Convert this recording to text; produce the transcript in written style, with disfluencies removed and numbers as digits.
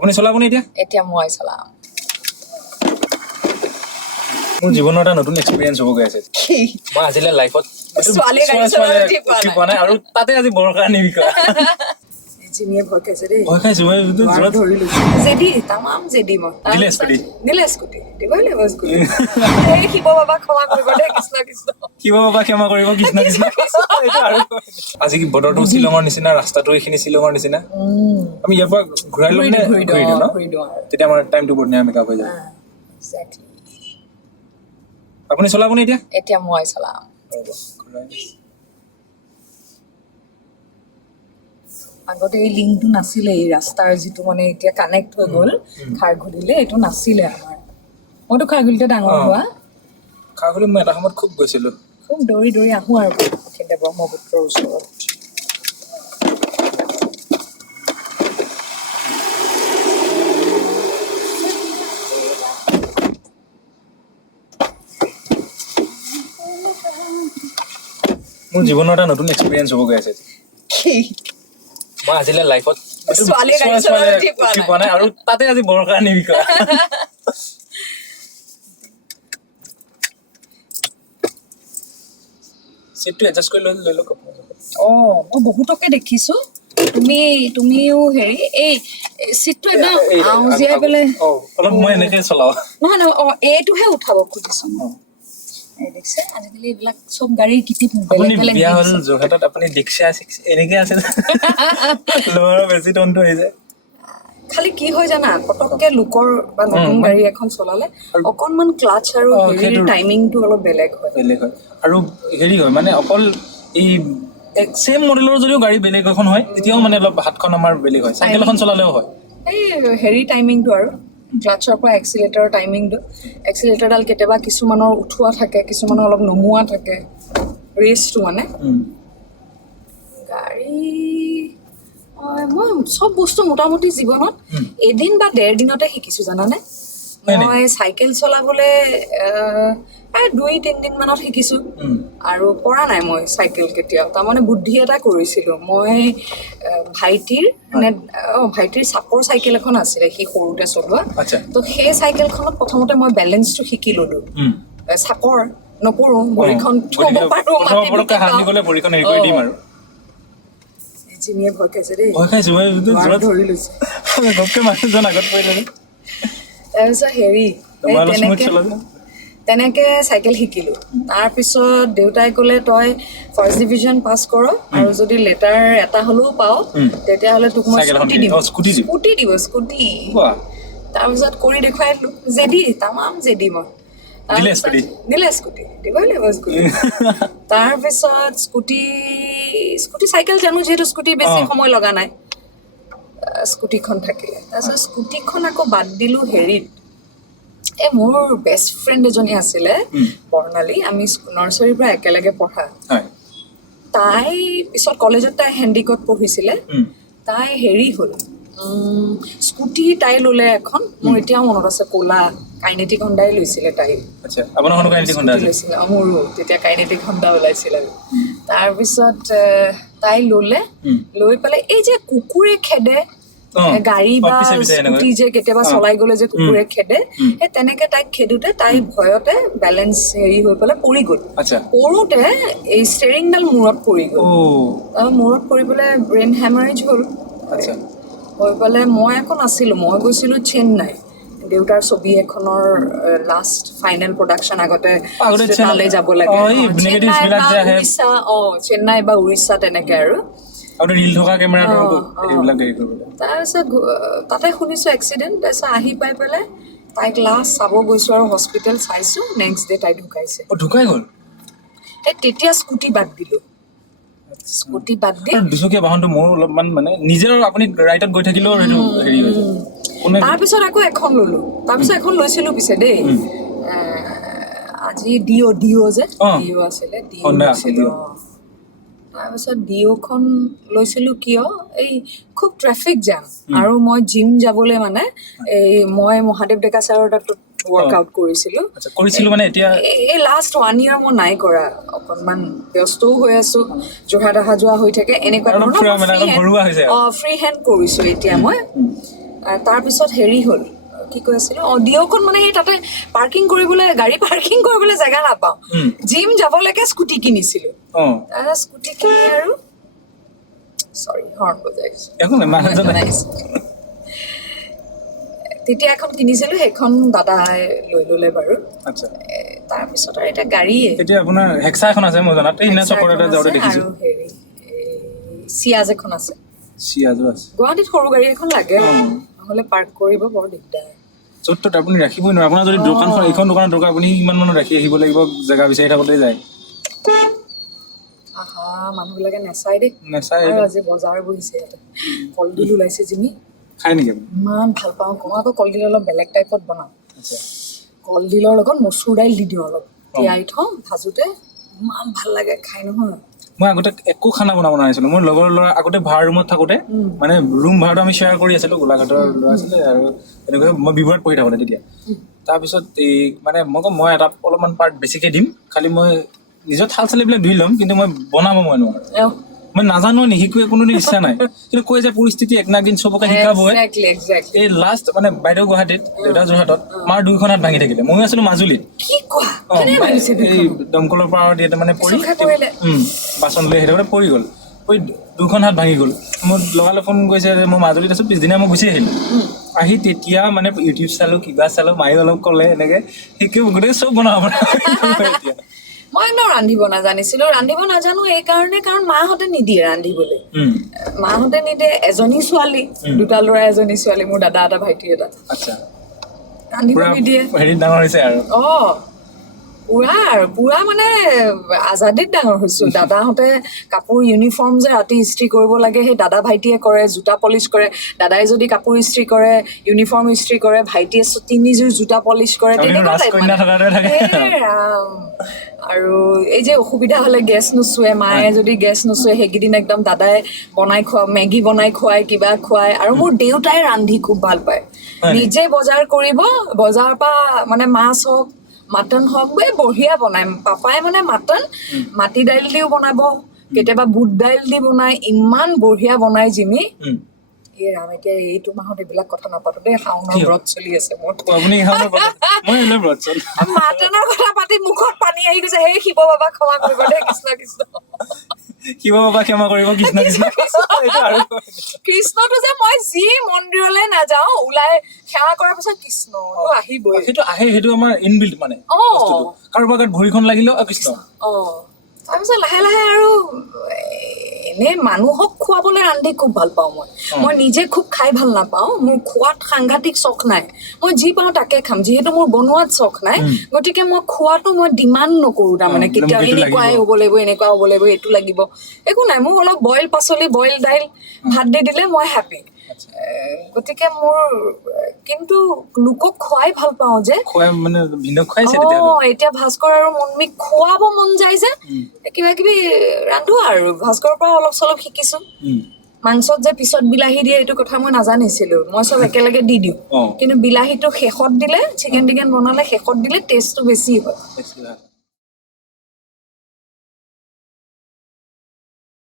আপুনি চলাবনে এতিয়া? এতিয়া মই চলাম। মোৰ জীৱনৰ এটা নতুন এক্সপেৰিয়েন্স হ'ব গৈ আছে। মই আজিলৈ লাইফত ছোৱালী গাড়ী চলাই উঠি পোৱা নাই আৰু তাতে আজি বৰকাৰ নিবিকা। জিমিয়ে ভয় খাইছে দেই। ভয় খাইছো মই জোৰত ধৰি লৈছো। জেদি তামাম জেদি মই। দিলে স্কুটি। দিবই লাগিব স্কুটি। এই শিৱ বাবা ক্ষমা কৰিব দেই কৃষ্ণ কৃষ্ণ। শিৱ বাবা ক্ষমা কৰিব কৃষ্ণ কৃষ্ণ। আজি কি বতৰটো শ্বিলঙৰ নিচিনা ৰাস্তাটো এইখিনি শ্বিলঙৰ নিচিনা। আমি ইয়াৰ পৰা ঘূৰাই ল'ম নে ঘূৰি দিওঁ ন? তেতিয়া আমাৰ টাইমটো বৰ ধুনীয়া মেকআপ হৈ যাব। আপুনি চলাবনে এতিয়া? এতিয়া মই চলাম। আগতে এই লিংকটো নাছিলে, এই ৰাস্তাৰ যিটো মানে এতিয়া কানেক্ট হৈ গ'ল খাৰঘুলিলে, এইটো নাছিলে আমাৰ। মইতো খাৰঘুলিতে ডাঙৰ হোৱা। খাৰঘুলি মই এটা সময়ত খুব গৈছিলোঁ। খুব দৌৰি দৌৰি আহোঁ আৰু কেতিয়া ব্ৰহ্মপুত্ৰৰ ওচৰত। মোৰ জীৱনৰ এটা নতুন এক্সপেৰিয়েন্স হ'ব গৈ আছে। মই আজিলৈ লাইফত ছোৱালী গাড়ী চলাই উঠি পোৱা নাই আৰু তাতে আজি বৰকাৰ নিবিকা। চিটটো এডজাষ্ট কৰি লৈ লওক। মই বহুতকে দেখিছো। তুমিও হেৰি এই চিটটো একদম আউজিয়াই পেলাই অলপ মই এনেকে চলাও। নহয় এইটোহে উঠাব খুজিছো। দেখিছে আজিকালি এইবিলাক চব গাড়ীৰ কিটিপ বেলেগ বেলেগ বিয়া হ'ল যোৰহাটত আপুনি দেখছে এনেকে আছে ল'ৰাৰ বেছি টনটো হৈ যায়। খালি কি হয় জানা, পটককে লোকৰ বা নতুন গাড়ী এখন চলালে অকনমান ক্লাচ আৰু হেৰিৰ টাইমিংটো অলপ বেলেগ হয় আৰু হেৰি হয় মানে অকল এই চেম মডেলৰ যদিও গাড়ী বেলেগ এখন হয় তেতিয়াও মানে অলপ হাতখন আমাৰ বেলেগ হয়। চাইকেল এখন চলালেও হয় এই হেৰি টাইমিংটো আৰু ক্লাছৰ পৰা এক্সিলেটৰৰ টাইমিংটো। এক্সিলেটৰডাল কেতিয়াবা কিছুমানৰ উঠোৱা থাকে, কিছুমানৰ অলপ নমোৱা থাকে, ৰেচটো মানে গাড়ী। মই চব বস্তু মোটামুটি জীৱনত এদিন বা 1.5 দিনতে শিকিছো জানানে। মই চাইকেল চলাবলৈ প্ৰায় 2-3 দিন মানত শিকিছো আৰু পৰা নাই মই চাইকেল কেতিয়াও। তাৰমানে বুদ্ধি এটা কৰিছিলো মই। ভাইটিৰ চাপৰ চাইকেল এখন আছিলে, সি সৰুতে চলোৱা। তো সেই চাইকেলখনত প্ৰথমতে মই বেলেঞ্চটো শিকি ললো। চাপৰ নপৰো, ভৰিখন থব পাৰো, ভৰিখন হেৰি কৰি দিম আৰু। জিমিয়ে ভয় খাইছে দেই। ভয় খাইছো মই জোৰত ধৰি লৈছে। ঘপকে মানুহজন আগত পৰিলে। তাৰপিছত হেৰি তেনেকে চাইকেল শিকিলো। তাৰপিছত দেউতাই ক'লে তই ফাৰ্ষ্ট ডিভিজন পাছ কৰ আৰু যদি লেটাৰ এটা হ'লেও পাও তেতিয়াহ'লে তোক মই স্কুটি দিব। তাৰপিছত কৰি দেখুৱাই দিলো। জেদি তামাম জেদি মই। দিলে স্কুটি। দিবই লাগিব স্কুটি। তাৰপিছত স্কুটি চাইকেল জানো যিহেতু স্কুটি বেছি সময় লগা নাই, স্কুটিখন থাকিলে। তাৰপিছত স্কুটিখন আকৌ বাদ দিলো হেৰিত। মোৰ বেষ্ট ফ্ৰেণ্ড এজনী আছিলে বৰ্ণালী, আমি নাৰ্চাৰীৰ পৰা একেলগে পঢ়া। তাই পিছত কলেজত তাই হেণ্ডিকত পঢ়িছিলে। তাই হেৰি হ'ল স্কুটি তাই ল'লে এখন, মোৰ এতিয়াও মনত আছে, ক'লা কাইনেটিক হণ্ডাই লৈছিলে তাই। লৈছিলে মোৰো তেতিয়া কাইনেটিক হণ্ডা ওলাইছিল আৰু। তাৰপিছত তাই ল'লে, লৈ পেলাই এই যে কুকুৰে খেদে গাড়ী বা স্কুটি যে কেতিয়াবা চলাই গ'লে যে কুকুৰে খেদে, সেই তেনেকে তাইক খেদোতে তাই ভয়তে বেলেঞ্চ হেৰি হৈ পেলাই পৰি গ'ল। পৰোতে এই ষ্টেৰিংডাল মূৰত পৰি গ'ল। মূৰত পৰি পেলাই ব্ৰেইন হেমাৰেজ হ'ল। হৈ পেলাই মই আকৌ নাছিলোঁ, মই গৈছিলোঁ চেন্নাই দেউতাৰ ছবি এখনৰ লাষ্ট ফাইনেল প্ৰডাকশ্যন আগতে তালৈ যাব লাগে। চেন্নাই বা উৰিষ্যা তেনেকে আৰু। তাৰপিছত তাতে শুনিছো এক্সিডেণ্ট। তাৰপিছত আহি পাই পেলাই তাইক লাষ্ট চাব গৈছো আৰু হস্পিটেল চাইছো। নেক্সট ডে তাই ঢুকাইছে। ঢুকাই গ'ল। তেতিয়া স্কুটি বাদ দিলো। স্কুটি বাদ দি দুচকীয়া বাহনটো মোৰ অলপমান মানে নিজৰ আপুনি ৰাইটত গৈ থাকিলেও সেইটো হেৰি হৈ যায়। তাৰপিছত আকৌ এখন ললো। তাৰপিছত এখন লৈছিলো পিছে দেই, আজি ডিঅ যে ডিঅ আছিলে, ডিঅ লৈছিলো। তাৰপিছত ডিঅ'খন লৈছিলো কিয়, এই খুব ট্ৰেফিক জাম আৰু মই জিম যাবলৈ মানে এই মই মহাদেৱ ডেকা ছাৰৰ তাত ৱৰ্কআউট কৰিছিলো মানে এতিয়া এই লাষ্ট 1 year মই নাই কৰা। অকণমান ব্যস্তও হৈ আছো, যোৰহাট অহা যোৱা হৈ থাকে, এনেকুৱা ধৰণৰ ফ্ৰী হেণ্ড কৰিছো এতিয়া মই। তাৰপিছত হেৰি হ'ল কি কৈ আছিলোঁ দিয়কখন মানে সেই তাতে পাৰ্কিং কৰিবলৈ গাড়ী পাৰ্কিং কৰিবলৈ জেগা নাপাওঁ জিম যাবলৈকে স্কুটি কিনিছিলোঁ স্কুটি কিনি আৰু চৰি হৰ্ণ বজাইছোঁ তেতিয়া এখন কিনিছিলোঁ সেইখন দাদাই লৈ ল'লে বাৰু তাৰপিছত আৰু এতিয়া গাড়ীয়ে এতিয়া আপোনাৰ হেক্সা এখন আছে মই জনাত সেইদিনা চকৰতে যাওঁতে দেখিছোঁ আৰু হেৰি চিয়াজ এখন আছে চিয়াজো আছে গুৱাহাটীত সৰু গাড়ী এখন লাগে নহ'লে পাৰ্ক কৰিব বৰ দিগদাৰ য'ত ত'ত আপুনি ৰাখিবই নোৱাৰে আপোনাৰ যদি দোকানখন এইখন দোকানত দৰকাৰ আপুনি ইমান মানুহ ৰাখি আহিব লাগিব জেগা বিচাৰি থাকোঁতে যায় আহা মানুহবিলাকে নেচাই দেই আৰু আজি বজাৰ বহিছে ইয়াতে কলডিল ওলাইছে জিমি খাই নেকি ইমান ভাল পাওঁ মই আকৌ কলডিল অলপ বেলেগ টাইপত বনাওঁ কলডিলৰ লগত মচুৰ দাইল দি দিওঁ অলপ তিয়াই থওঁ ভাজোতে ইমান ভাল লাগে খাই নহয় মই আগতে একো খানা বনাব নাজানিছিলোঁ মোৰ লগৰ ল'ৰা আগতে ভাড়া ৰুমত থাকোঁতে মানে ৰুম ভাড়াটো আমি শ্বেয়াৰ কৰি আছিলোঁ গোলাঘাটৰ ল'ৰা আছিলে আৰু এনেকৈ মই বিবাহত পঢ়ি থাকোঁতে তেতিয়া তাৰপিছত এই মানে মই এটা অলপমান পাৰ্ট বেছিকৈ দিম খালি মই নিজৰ থাল চালিবিলাক ধুই ল'ম কিন্তু মই বনাব মই নোৱাৰোঁ মই নাজানো নিশিকোৱে কোনো দিন ইচ্ছা নাই কিন্তু কৈ যে পৰিস্থিতি এক না একদিন চবকে শিকাবই এই লাষ্ট মানে বাইদেউ গুৱাহাটীত দেউতা যোৰহাটত মাৰ 2খন হাত ভাঙি থাকিলে ময়ো আছিলোঁ মাজুলীত এই দমকলৰ পৰা মানে পৰি বাচন লৈ সেইটো পৰি গ'ল পৰি 2খন হাত ভাঙি গ'ল মোৰ লগালে ফোন কৰিছে যে মই মাজুলীত আছোঁ পিছদিনা মই গুচি আহিলোঁ আহি তেতিয়া মানে ইউটিউব চালোঁ কিবা চালোঁ মায়ে অলপ ক'লে এনেকৈ শিকি গোটেই চব বনাব এতিয়া মই একদম ৰান্ধিব নাজানিছিলোঁ ৰান্ধিব নাজানো এইকাৰণে কাৰণ মাহঁতে নিদিয়ে ৰান্ধিবলৈ মাহঁতে নিদিয়ে এজনী ছোৱালী 2টা ল'ৰা এজনী ছোৱালী মোৰ দাদা এটা ভাইটি এটা ৰান্ধিব নিদিয়ে হেৰি ডাঙৰ হৈছে আৰু পুৰা মানে আজাদিত ডাঙৰ হৈছোঁ দাদাহঁতে কাপোৰ ইউনিফৰ্ম যে ৰাতি ইস্ত্ৰি কৰিব লাগে সেই দাদা ভাইটিয়ে কৰে জোতা পলিচ কৰে দাদাই যদি কাপোৰ ইস্ত্ৰি কৰে ইউনিফৰ্ম ইস্ত্ৰি কৰে ভাইটিয়ে 3যোৰ জোতা পলিচ কৰে তেনেকুৱা আৰু এই যে অসুবিধা হ'লে গেছ নোচোৱে মায়ে যদি গেছ নোচোৱে সেইকেইদিন একদম দাদাই বনাই খোৱা মেগী বনাই খুৱাই কিবা খুৱাই আৰু মোৰ দেউতাই ৰান্ধি খুব ভাল পায় নিজে বজাৰ কৰিব বজাৰৰ পৰা মানে মাছ হওক মাটন হওক বঢ়িয়া বনাই পাপাই মানে মাটন মাটি দাইল দিও বনাব কেতিয়াবা বুট দাইল দি বনাই ইমান বঢ়িয়া বনাই জিমি এই ৰাম এতিয়া এইটো মাহত এইবিলাক কথা নাপাতো দেই শাওনৰ ব্ৰত চলি আছে মোৰ মাটনৰ কথা পাতি মুখত পানী আহি গৈছে সেই শিৱ বাবা ক্ষমা কৰিব দেই কৃষ্ণ কৃষ্ণ শিৱ বাবা ক্ষমা কৰিব কৃষ্ণ কৃষ্ণ কৃষ্ণটো যে মই যি মন্দিৰলৈ নাযাওঁ ওলাই সেৱা কৰাৰ পিছত কৃষ্ণটো আহিবই সেইটো আহে সেইটো আমাৰ ইনবিল্ট মানে কাৰোবাৰ গাত ভৰিখন লাগিলেও কৃষ্ণ তাৰপিছত লাহে লাহে আৰু এনে মানুহক খুৱাবলৈ ৰান্ধি খুব ভাল পাওঁ মই নিজে খুব খাই ভাল নাপাওঁ মোৰ খোৱাত সাংঘাতিক চখ নাই মই যি পাওঁ তাকে খাম যিহেতু মোৰ বনোৱাত চখ নাই গতিকে মই খোৱাটো মই ডিমাণ্ড নকৰোঁ তাৰমানে কেতিয়াও এনেকুৱাই হ'ব লাগিব এনেকুৱা হ'ব লাগিব এইটো লাগিব একো নাই মোক অলপ বইল পাচলি বইল দাইল ভাত দি দিলে মই হেপী গতিকে মোৰ কিন্তু লোকক খুৱাই ভাল পাওঁ যে এতিয়া ভাস্কৰ আৰু মনমিক খুৱাব মন যায় যে কিবা কিবি ৰান্ধো আৰু ভাস্কৰৰ পৰা অলপ চলপ শিকিছোঁ মাংসত যে পিছত বিলাহী দিয়ে এইটো কথা মই নাজানিছিলোঁ মই চব একেলগে দি দিওঁ কিন্তু বিলাহীটো শেষত দিলে চিকেন টিকেন বনালে শেষত দিলে টেষ্টটো বেছি হয়